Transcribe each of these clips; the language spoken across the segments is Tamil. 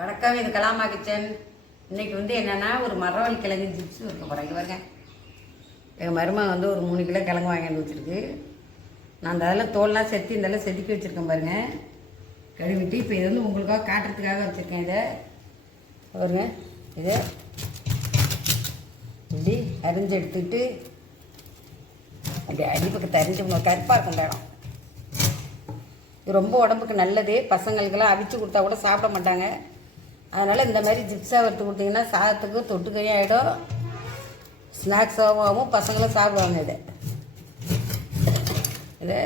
வணக்கம் இது கலாமா கிச்சன். இன்னைக்கு வந்து என்னன்னா ஒரு மரவள்ளி கிழங்கு சிப்ஸ் வைக்க போகிறேன் பாருங்க. எங்கள் மருமகன் வந்து ஒரு மூணு கிலோ கிழங்கு வாங்கிட்டு வச்சுருக்கு. நான் அந்த அதெல்லாம் தோல்லாம் செத்தி இதெல்லாம் செதுக்கி வச்சுருக்கேன் பாருங்கள் கழுவிட்டு இப்போ இது வந்து உங்களுக்காக காட்டுறதுக்காக வச்சுருக்கேன் இதை. பாருங்க. இதை இப்படி அரிஞ்சு எடுத்துக்கிட்டு அப்படி அடிப்பக்கத்தை அரிஞ்சு கருப்பாக இருக்கும் இந்த இடம். இது ரொம்ப உடம்புக்கு நல்லது. பசங்களுக்கெல்லாம் அவிச்சு கொடுத்தா கூட சாப்பிட மாட்டாங்க. அதனால் இந்த மாதிரி ஜிப்ஸாக வறுத்து கொடுத்தீங்கன்னா சாதத்துக்கு தொட்டுக்கையும் ஆகிடும் ஸ்நாக்ஸாகவும் பசங்களும் சாப்பிடுவாங்க இதை. இதை.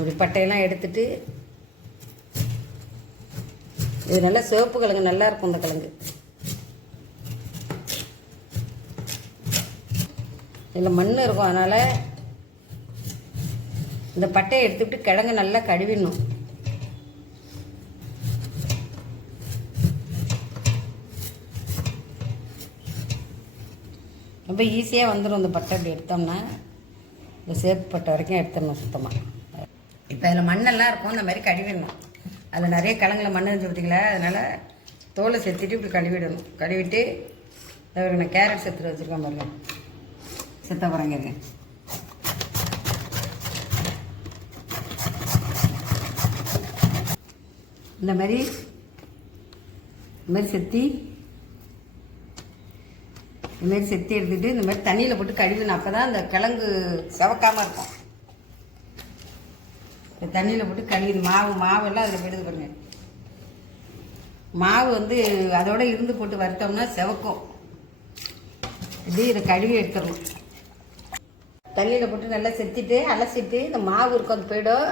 ஒரு பட்டையெல்லாம் எடுத்துட்டு இது நல்லா சிவப்பு கிழங்கு நல்லா இருக்கும் இந்த கிழங்கு. இதில் மண் இருக்கும் அதனால் இந்த பட்டையை எடுத்துக்கிட்டு கிழங்கு நல்லா கழுவிடணும். ரொம்ப ஈஸியாக வந்துடும் இந்த பட்டை இப்படி எடுத்தோம்னா. இந்த சேப்பு பட்டை வரைக்கும் எடுத்துடணும் சுத்தமாக இப்போ அதில் மண்ணெல்லாம் இருக்கும் இந்த மாதிரி கழுவிடணும். அதில் நிறைய கிழங்குல மண் இருந்துச்சு பார்த்தீங்களா அதனால் தோலை செத்துட்டு இப்படி கழுவிடணும். கழுவிட்டு நான் கேரட் செத்துட்டு வச்சுருக்கேன் பாருங்க. செத்த போகிறேங்க இந்த மாதிரி இந்த மாதிரி செத்தி இந்த மாதிரி செத்தி எடுத்துகிட்டு இந்த மாதிரி தண்ணியில் போட்டு கழுவினா அப்போ தான் அந்த கிழங்கு செவக்காமல் இருக்கும். இந்த தண்ணியில் போட்டு கழுவி மாவு மாவெல்லாம் அதில் போயிடுது பாருங்க. மாவு வந்து அதோட இருந்து போட்டு வறுத்தோம்னா செவக்கும். இது இதை கழுவி எடுத்துடணும். தண்ணியில் போட்டு நல்லா செத்திட்டு அலசிட்டு இந்த மாவு இருக்கும் அது போயிடும்.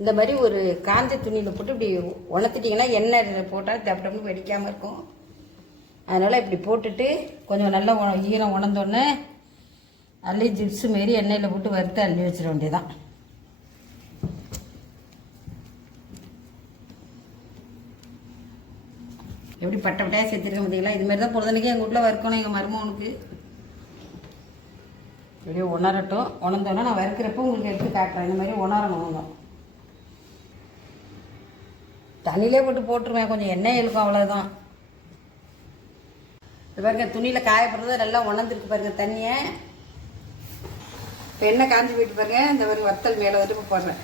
இந்த மாதிரி ஒரு காஞ்ச துணியில் போட்டு இப்படி உணர்த்திட்டிங்கன்னா எண்ணெய் போட்டால் டப்பு வெடிக்காமல் இருக்கும். அதனால் இப்படி போட்டுட்டு கொஞ்சம் நல்லா உ ஈரம் உணர்ந்தோடனே அள்ளி ஜிப்ஸு மாரி எண்ணெயில் போட்டு வறுத்து அள்ளி வச்சிட வேண்டியதான் எப்படி பட்டை பட்டையாக சேர்த்துருக்க பார்த்தீங்களா இது மாதிரி தான் பொழுதுனைக்கு எங்கள் வீட்டில் வறுக்கணும் எங்கள் மருமகனுக்கு இப்படியே உணரட்டும். உணர்ந்தோன்னா நான் வறுக்கிறப்ப உங்களுக்கு எடுத்து காட்டுறேன். இந்த மாதிரி உணரணும் அவங்க. தண்ணியிலே போட்டு போட்டுருவேன். கொஞ்சம் எண்ணெய் இழுக்கும் அவ்வளோதான் இது பாருங்க துணியில் காயப்படுறது நல்லா உணர்ந்துருக்கு பாருங்க தண்ணியை. இப்போ எண்ணெய் காஞ்சி போயிட்டு பாருங்க. இந்த மாதிரி வத்தல் மேலே வந்துட்டு போடுறேன்.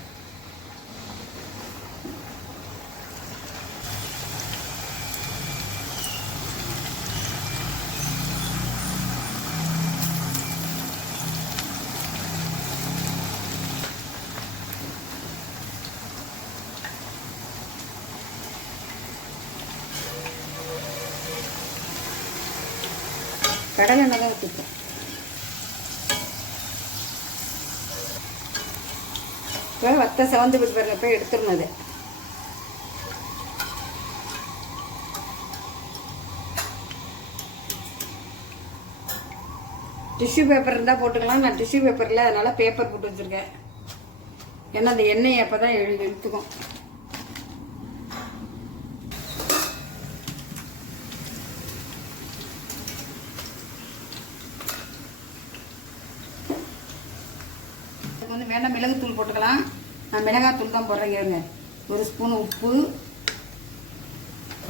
கடலை எண்ணெய் தான் ஊற்றிப்போம் இப்போ வத்த செவந்து போய் பாருங்க போய் எடுத்துடணும் அது. டிஷ்யூ பேப்பர் இருந்தால் போட்டுக்கலாம். நான் டிஷ்யூ பேப்பரில் அதனால் பேப்பர் போட்டு வச்சுருக்கேன். ஏன்னா அந்த எண்ணெயை அப்போ தான் எழு இழுத்துக்கும் வந்து வேண்டாம் மிளகுத்தூள் போட்டுக்கலாம். நான் மிளகாத்தூள் தான் போடுறேன் இருங்க. ஒரு ஸ்பூன் உப்பு.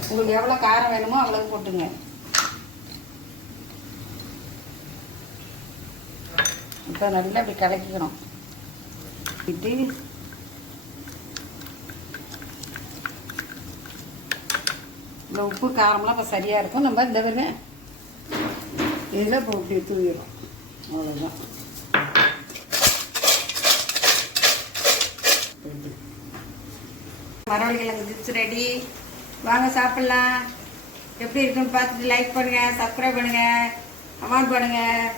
உங்களுக்கு எவ்வளோ காரம் வேணுமோ அவ்வளவு போட்டுங்க. இப்போ நல்லா இப்படி கலக்கிக்கணும். இது இந்த உப்பு காரம்லாம் இப்போ சரியாக இருக்கும். நம்ம இந்த பாருங்க இதில் இப்போ இப்படி தூவிடும் அவ்வளோதான் மரவள்ளிக்கிழங்கு சிப்ஸ் ரெடி வாங்க சாப்பிட்லாம். எப்படி இருக்குன்னு பார்த்துட்டு லைக் பண்ணுங்கள் சப்ஸ்கிரைப் பண்ணுங்கள் கமெண்ட் பண்ணுங்கள்